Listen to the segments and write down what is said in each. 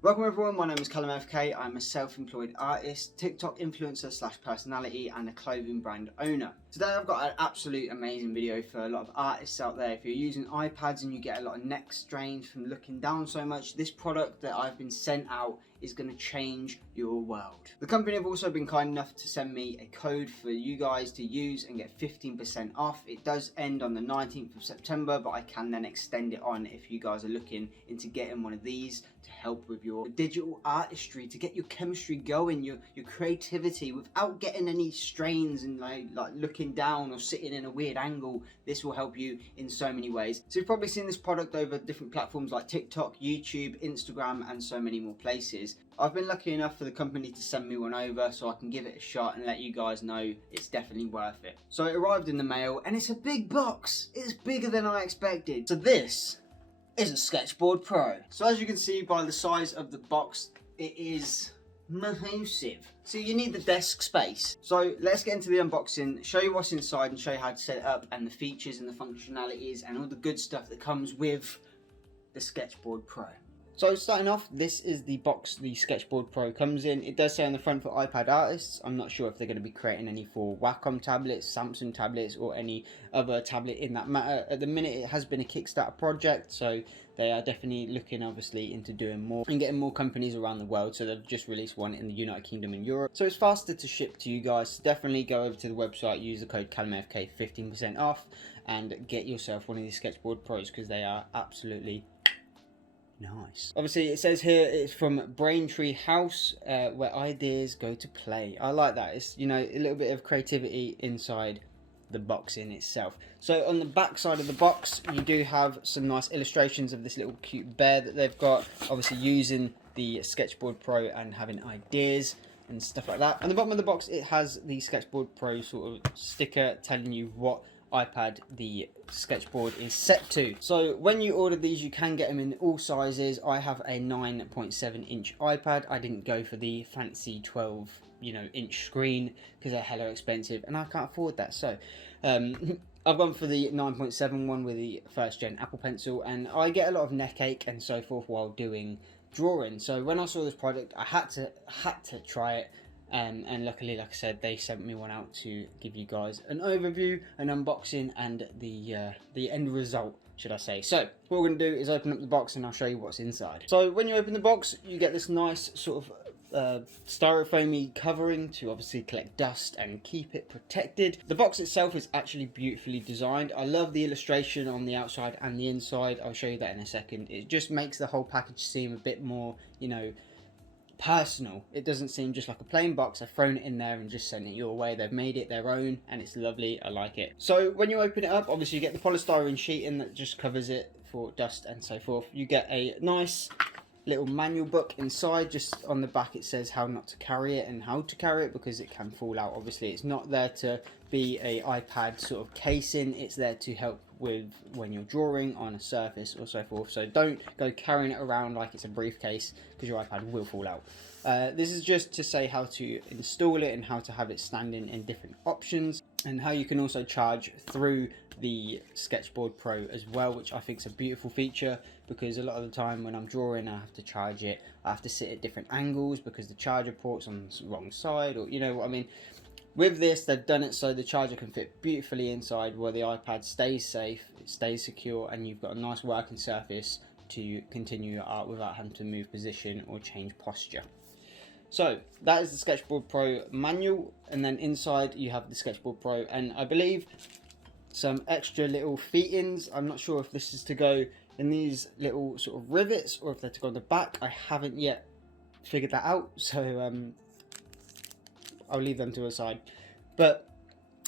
Welcome everyone, my name is CallumAFK. I'm a self-employed artist, TikTok influencer slash personality and a clothing brand owner. Today I've got an absolute amazing video for a lot of artists out there. If you're using iPads and you get a lot of neck strains from looking down so much, this product that I've been sent out is going to change your world. The company have also been kind enough to send me a code for you guys to use and get 15% off. It does end on the 19th of September, but I can then extend it on if you guys are looking into getting one of these to help with your digital artistry, to get your chemistry going, your creativity without getting any strains and like looking down or sitting in a weird angle. This will help you in so many ways. So you've probably seen this product over different platforms like TikTok, YouTube, Instagram and so many more places. I've been lucky enough for the company to send me one over so I can give it a shot and let you guys know it's definitely worth it. So it arrived in the mail and it's a big box. It's bigger than I expected. So this is a Sketchboard Pro. So as you can see by the size of the box, it is massive. So you need the desk space. So let's get into the unboxing, show you what's inside and show you how to set it up and the features and the functionalities and all the good stuff that comes with the Sketchboard Pro. So starting off, this is the box the Sketchboard Pro comes in. It does say on the front for iPad artists. I'm not sure if they're going to be creating any for Wacom tablets, Samsung tablets or any other tablet in that matter. At the minute it has been a Kickstarter project, so they are definitely looking obviously into doing more and getting more companies around the world. So they've just released one in the United Kingdom and Europe. So it's faster to ship to you guys. So definitely go over to the website, use the code CallumAFK 15% off and get yourself one of these Sketchboard Pros because they are absolutely nice. Obviously it says here it's from Braintree House, where ideas go to play. I like that. It's, you know, a little bit of creativity inside the box in itself. So on the back side of the box you do have some nice illustrations of this little cute bear that they've got, obviously using the Sketchboard Pro and having ideas and stuff like that. On the bottom of the box it has the Sketchboard Pro sort of sticker telling you what iPad the Sketchboard is set to. So when you order these you can get them in all sizes. I have a 9.7 inch iPad. I didn't go for the fancy 12 inch screen because they're hella expensive and I can't afford that, so I've gone for the 9.7 one with the first gen Apple Pencil, and I get a lot of neck ache and so forth while doing drawing. So when I saw this product I had to try it. And luckily, like I said, they sent me one out to give you guys an overview, an unboxing, and the end result, should I say. So what we're going to do is open up the box and I'll show you what's inside. So when you open the box, you get this nice sort of styrofoamy covering to obviously collect dust and keep it protected. The box itself is actually beautifully designed. I love the illustration on the outside and the inside. I'll show you that in a second. It just makes the whole package seem a bit more, personal. It doesn't seem just like a plain box. I've thrown it in there and just sent it your way. They've made it their own and it's lovely. I like it. So when you open it up, obviously you get the polystyrene sheeting that just covers it for dust and so forth. You get a nice little manual book inside. Just on the back it says how not to carry it and how to carry it because it can fall out. Obviously it's not there to be a iPad sort of casing. It's there to help with when you're drawing on a surface or so forth. So don't go carrying it around like it's a briefcase because your iPad will fall out. This is just to say how to install it and how to have it standing in different options and how you can also charge through the Sketchboard Pro as well, which I think is a beautiful feature because a lot of the time when I'm drawing I have to charge it, I have to sit at different angles because the charger port's on the wrong side, or you know what I mean. With this, they've done it so the charger can fit beautifully inside where the iPad stays safe, it stays secure, and you've got a nice working surface to continue your art without having to move position or change posture. So that is the Sketchboard Pro manual, and then inside you have the Sketchboard Pro and I believe some extra little feet-ins. I'm not sure if this is to go in these little sort of rivets or if they're to go on the back. I haven't yet figured that out, so I'll leave them to a side. But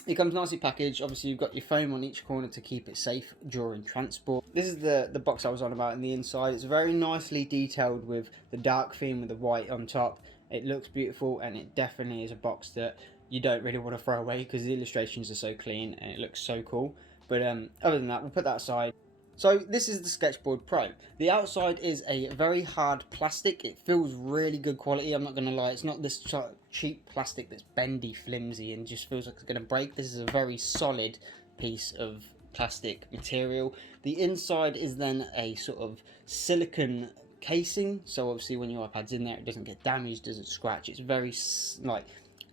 it comes nicely packaged. Obviously you've got your foam on each corner to keep it safe during transport. This is the box I was on about in the inside. It's very nicely detailed with the dark theme with the white on top. It looks beautiful and it definitely is a box that you don't really want to throw away because the illustrations are so clean and it looks so cool. But other than that, we'll put that aside. So this is the Sketchboard Pro. The outside is a very hard plastic. It feels really good quality, I'm not going to lie. It's not this cheap plastic that's bendy, flimsy and just feels like it's going to break. This is a very solid piece of plastic material. The inside is then a sort of silicone casing, so obviously when your iPad's in there it doesn't get damaged, doesn't scratch. It's very like,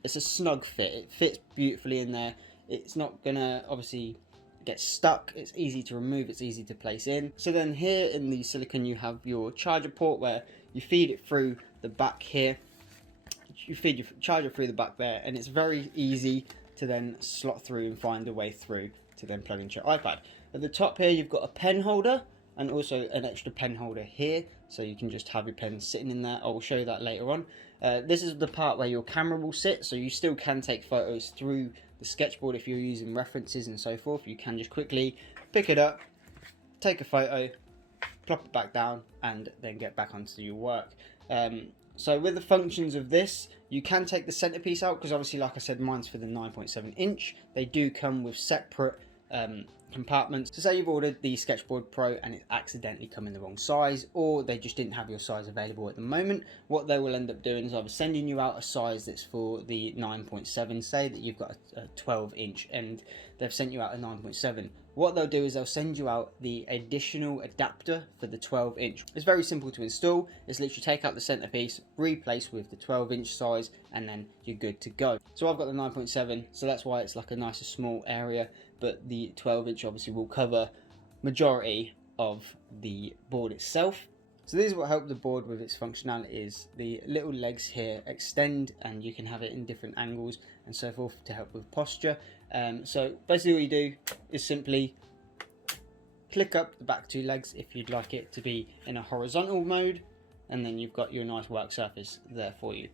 it's a snug fit, it fits beautifully in there. It's not gonna obviously get stuck, it's easy to remove, it's easy to place in. So then here in the silicone you have your charger port where you feed it through the back here. You feed your charger through the back there, and it's very easy to then slot through and find a way through to then plug into your iPad. At the top here you've got a pen holder and also an extra pen holder here, so you can just have your pen sitting in there. I will show you that later on. This is the part where your camera will sit, so you still can take photos through the sketchboard if you're using references and so forth. You can just quickly pick it up, take a photo, plop it back down, and then get back onto your work. So with the functions of this, you can take the centerpiece out, because obviously, like I said, mine's for the 9.7 inch. They do come with separate compartments. So say you've ordered the Sketchboard Pro and it accidentally come in the wrong size, or they just didn't have your size available at the moment, what they will end up doing is either sending you out a size that's for the 9.7, say that you've got a 12 inch and they've sent you out a 9.7. What they'll do is they'll send you out the additional adapter for the 12 inch. It's very simple to install. It's literally take out the centerpiece, replace with the 12 inch size, and then you're good to go. So I've got the 9.7, so that's why it's like a nicer small area, but the 12 inch obviously will cover majority of the board itself. So this is what helped the board with its functionality, is the little legs here extend and you can have it in different angles and so forth to help with posture. So basically what you do is simply click up the back two legs if you'd like it to be in a horizontal mode, and then you've got your nice work surface there for you.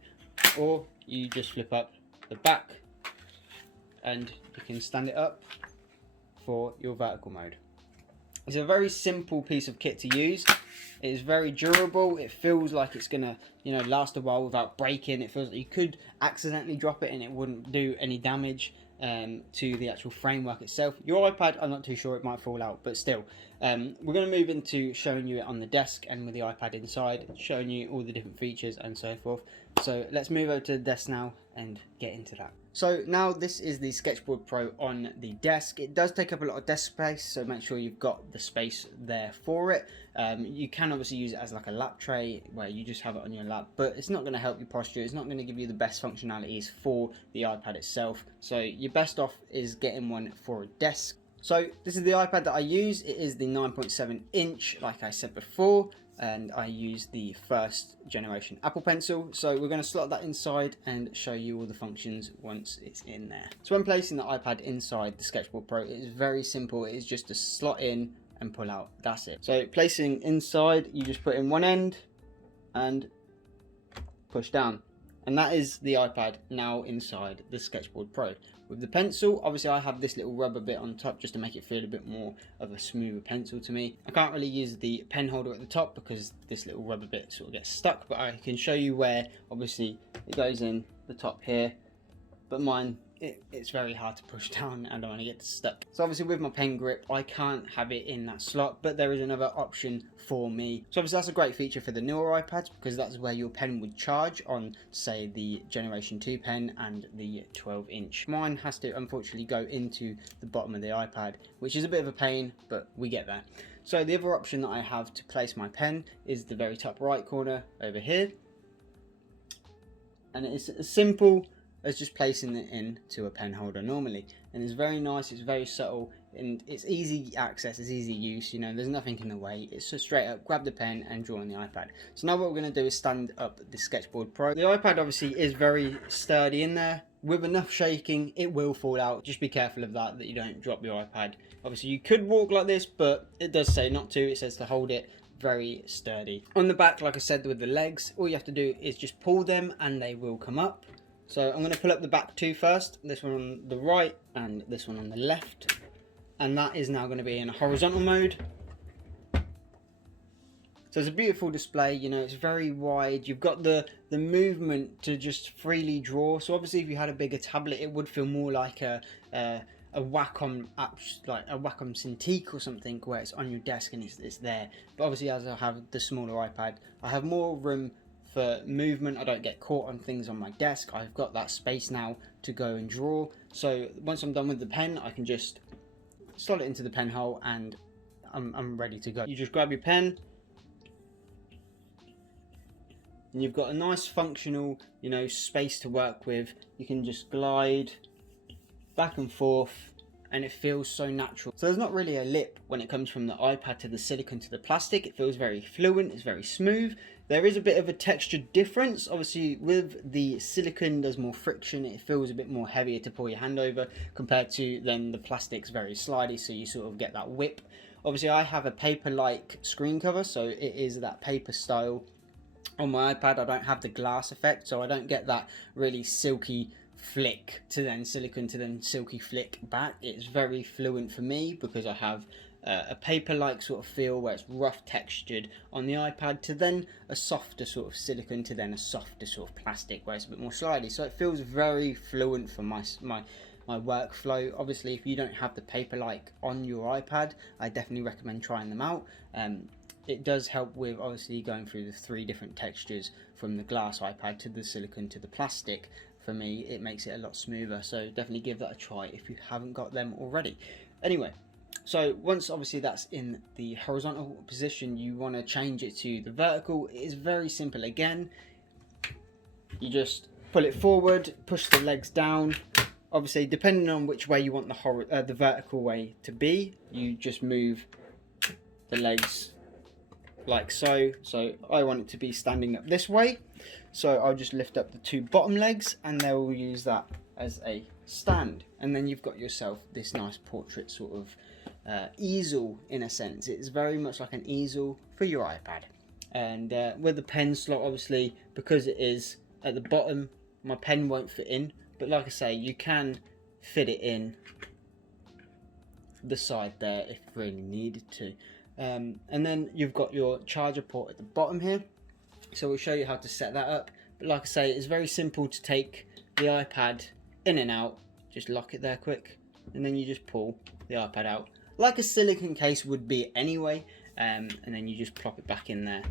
Or you just flip up the back and you can stand it up for your vertical mode. It's a very simple piece of kit to use. It is very durable. It feels like it's gonna, last a while without breaking. It feels like you could accidentally drop it and it wouldn't do any damage to the actual framework itself. Your iPad, I'm not too sure, it might fall out, but still. We're going to move into showing you it on the desk and with the iPad inside, showing you all the different features and so forth. So let's move over to the desk now and get into that. So now this is the Sketchboard Pro on the desk. It does take up a lot of desk space, so make sure you've got the space there for it. You can obviously use it as like a lap tray where you just have it on your lap, but it's not going to help your posture. It's not going to give you the best functionalities for the iPad itself. So your best off is getting one for a desk. So this is the iPad that I use. It is the 9.7 inch, like I said before, and I use the first generation Apple Pencil. So we're going to slot that inside and show you all the functions once it's in there. So when placing the iPad inside the Sketchboard Pro, it is very simple. It is just to slot in and pull out. That's it. So placing inside, you just put in one end and push down. And that is the iPad now inside the Sketchboard Pro. With the pencil, obviously I have this little rubber bit on top just to make it feel a bit more of a smoother pencil to me. I can't really use the pen holder at the top because this little rubber bit sort of gets stuck, but I can show you where obviously it goes in the top here, but mine, it's very hard to push down. I don't want to get stuck. So obviously with my pen grip, I can't have it in that slot, but there is another option for me. So obviously that's a great feature for the newer iPads because that's where your pen would charge on, say, the Generation 2 pen and the 12 inch. Mine has to unfortunately go into the bottom of the iPad, which is a bit of a pain, but we get there. So the other option that I have to place my pen is the very top right corner over here. And it's as simple as just placing it into a pen holder normally, and it's very nice, it's very subtle, and it's easy access, it's easy use. There's nothing in the way. It's just straight up grab the pen and draw on the iPad. So now what we're going to do is stand up the Sketchboard Pro. The iPad obviously is very sturdy in there. With enough shaking it will fall out. Just be careful of that you don't drop your iPad. Obviously you could walk like this, but it does say not to. It says to hold it very sturdy. On the back, like I said, with the legs, all you have to do is just pull them and they will come up. So I'm going to pull up the back two first, this one on the right and this one on the left, and that is now going to be in a horizontal mode. So it's a beautiful display, it's very wide. You've got the movement to just freely draw. So obviously if you had a bigger tablet, it would feel more like a Wacom app, like a Wacom Cintiq or something, where it's on your desk and it's there. But obviously as I have the smaller iPad, I have more room for movement. I don't get caught on things on my desk. I've got that space now to go and draw. So once I'm done with the pen, I can just slot it into the pen hole and I'm ready to go. You just grab your pen and you've got a nice functional, you know, space to work with. You can just glide back and forth and it feels so natural. So there's not really a lip when it comes from the iPad to the silicone to the plastic. It feels very fluent, it's very smooth. There is a bit of a texture difference. Obviously with the silicone there's more friction, it feels a bit more heavier to pull your hand over compared to then the plastic's very slidey, so you sort of get that whip. Obviously I have a paper-like screen cover, so it is that paper style. On my iPad I don't have the glass effect, so I don't get that really silky flick to then silicone to then silky flick back. It's very fluent for me because I have a paper-like sort of feel where it's rough textured on the iPad to then a softer sort of silicone to then a softer sort of plastic where it's a bit more slidey. So it feels very fluent for my workflow. Obviously if you don't have the paper-like on your iPad, I definitely recommend trying them out. It does help with obviously going through the 3 different textures from the glass iPad to the silicone to the plastic. For me, it makes it a lot smoother, so definitely give that a try if you haven't got them already. Anyway, so once obviously that's in the horizontal position, you want to change it to the vertical. It is very simple again. You just pull it forward, push the legs down. Obviously, depending on which way you want the vertical way to be, you just move the legs like so. So I want it to be standing up this way, so I'll just lift up the 2 bottom legs and they will use that as a stand, and then you've got yourself this nice portrait sort of easel in a sense. It's very much like an easel for your iPad. And with the pen slot, obviously because it is at the bottom, my pen won't fit in, but like I say, you can fit it in the side there if really needed to. And then you've got your charger port at the bottom here, so we'll show you how to set that up. But like I say, it's very simple to take the iPad in and out, just lock it there quick, and then you just pull the iPad out like a silicone case would be anyway, and then you just plop it back in there.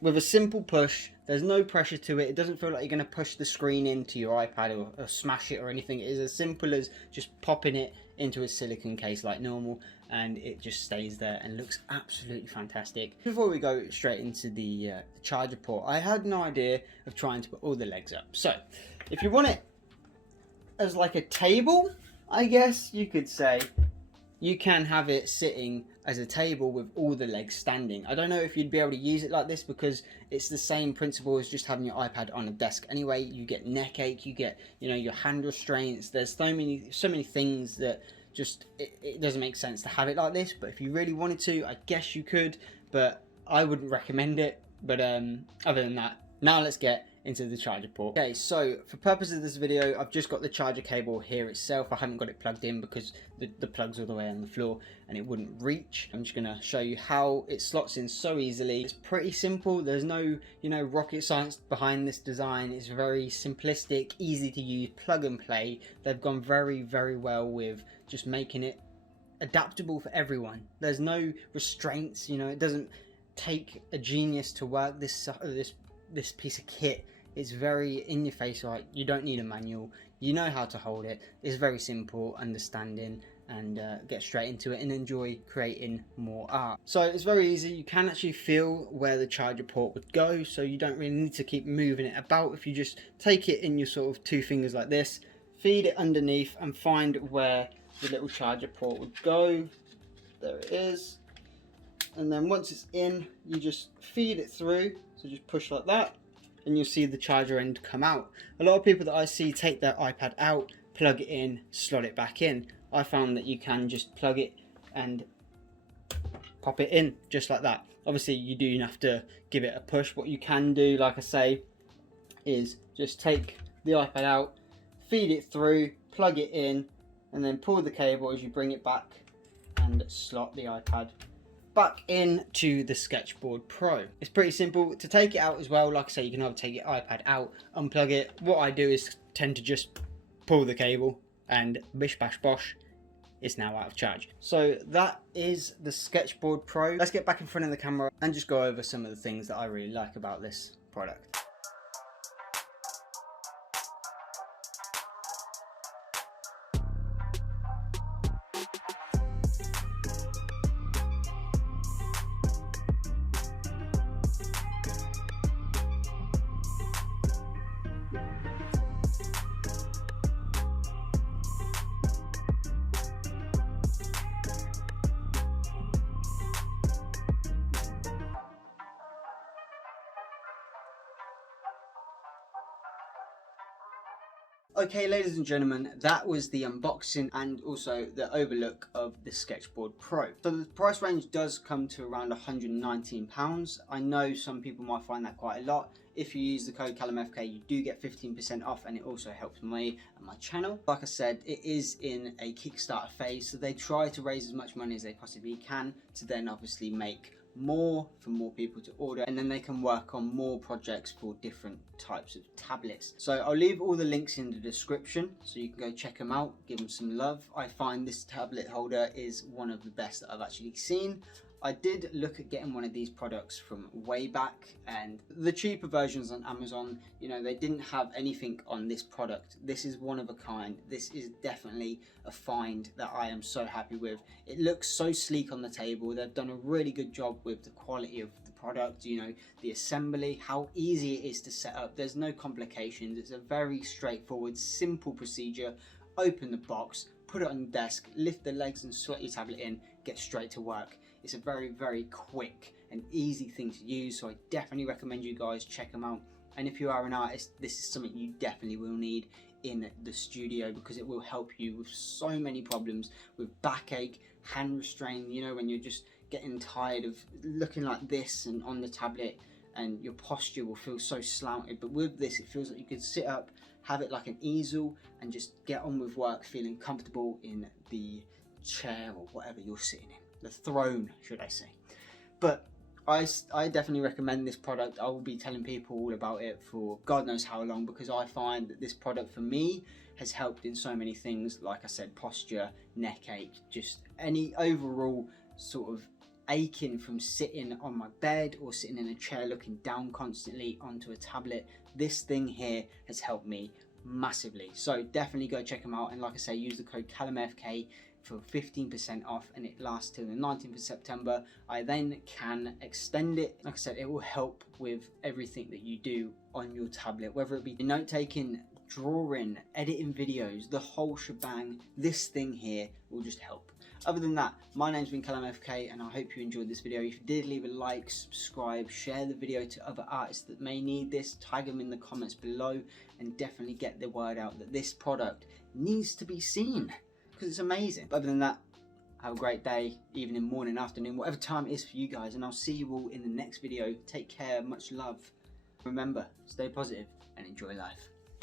With a simple push, there's no pressure to it. It doesn't feel like you're going to push the screen into your iPad or smash it or anything. It is as simple as just popping it into a silicone case like normal, and it just stays there and looks absolutely fantastic. Before we go straight into the charger port, I had no idea of trying to put all the legs up. So if you want it as like a table, I guess you could say, you can have it sitting as a table with all the legs standing. I don't know if you'd be able to use it like this because it's the same principle as just having your iPad on a desk anyway. You get neck ache, you get, you know, your hand restraints. There's so many things that just it doesn't make sense to have it like this. But if you really wanted to, I guess you could, but I wouldn't recommend it. But other than that, now let's get into the charger port. Okay, so for purposes of this video, I've just got the charger cable here itself. I haven't got it plugged in because the plug's all the way on the floor and it wouldn't reach. I'm just gonna show you how it slots in so easily. It's pretty simple. There's no, you know, rocket science behind this design. It's very simplistic, easy to use, plug and play. They've gone very, very well with just making it adaptable for everyone. There's no restraints, you know, it doesn't take a genius to work this piece of kit. It's very in your face, like you don't need a manual, you know how to hold it. It's very simple, understanding, and get straight into it and enjoy creating more art. So it's very easy. You can actually feel where the charger port would go, so you don't really need to keep moving it about. If you just take it in your sort of 2 fingers like this, feed it underneath and find where the little charger port would go. There it is. And then once it's in, you just feed it through, so just push like that, and you'll see the charger end come out. A lot of people that I see take their iPad out, plug it in, slot it back in. I found that you can just plug it and pop it in just like that. Obviously you do have to give it a push. What you can do, like I say, is just take the iPad out, feed it through, plug it in, and then pull the cable as you bring it back and slot the iPad back into the Sketchboard Pro. It's pretty simple to take it out as well. Like I say, you can either take your iPad out, unplug it. What I do is tend to just pull the cable and bish bash bosh, it's now out of charge. So that is the Sketchboard Pro. Let's get back in front of the camera and just go over some of the things that I really like about this product. Okay, ladies and gentlemen, that was the unboxing and also the overlook of the Sketchboard Pro. So the price range does come to around £119. I know some people might find that quite a lot. If you use the code CallumAFK, you do get 15% off, and it also helps me and my channel. Like I said, it is in a Kickstarter phase, so they try to raise as much money as they possibly can to then obviously make more for more people to order, and then they can work on more projects for different types of tablets. So I'll leave all the links in the description so you can go check them out, give them some love. I find this tablet holder is one of the best that I've actually seen. I did look at getting one of these products from way back, and the cheaper versions on Amazon, you know, they didn't have anything on this product. This is one of a kind. This is definitely a find that I am so happy with. It looks so sleek on the table. They've done a really good job with the quality of the product, you know, the assembly, how easy it is to set up. There's no complications. It's a very straightforward, simple procedure. Open the box, put it on your desk, lift the legs and slot your tablet in, get straight to work. It's a very, very quick and easy thing to use, so I definitely recommend you guys check them out. And if you are an artist, this is something you definitely will need in the studio, because it will help you with so many problems with backache, hand restraint, you know, when you're just getting tired of looking like this and on the tablet, and your posture will feel so slanted. But with this, it feels like you could sit up, have it like an easel, and just get on with work feeling comfortable in the chair or whatever you're sitting in. The throne, should I say. But I definitely recommend this product. I will be telling people all about it for God knows how long, because I find that this product for me has helped in so many things. Like I said, posture, neck ache, just any overall sort of aching from sitting on my bed or sitting in a chair looking down constantly onto a tablet. This thing here has helped me massively. So definitely go check them out. And like I say, use the code CallumAFK for 15% off, and it lasts till the 19th of September. I then can extend it. Like I said, it will help with everything that you do on your tablet, whether it be note taking, drawing, editing videos, the whole shebang. This thing here will just help. Other than that, my name's been CallumAFK, and I hope you enjoyed this video. If you did, leave a like, subscribe, share the video to other artists that may need this, tag them in the comments below, and definitely get the word out that this product needs to be seen, because it's amazing. But other than that, have a great day, evening, morning, afternoon, whatever time it is for you guys, and I'll see you all in the next video. Take care, much love. Remember, stay positive and enjoy life.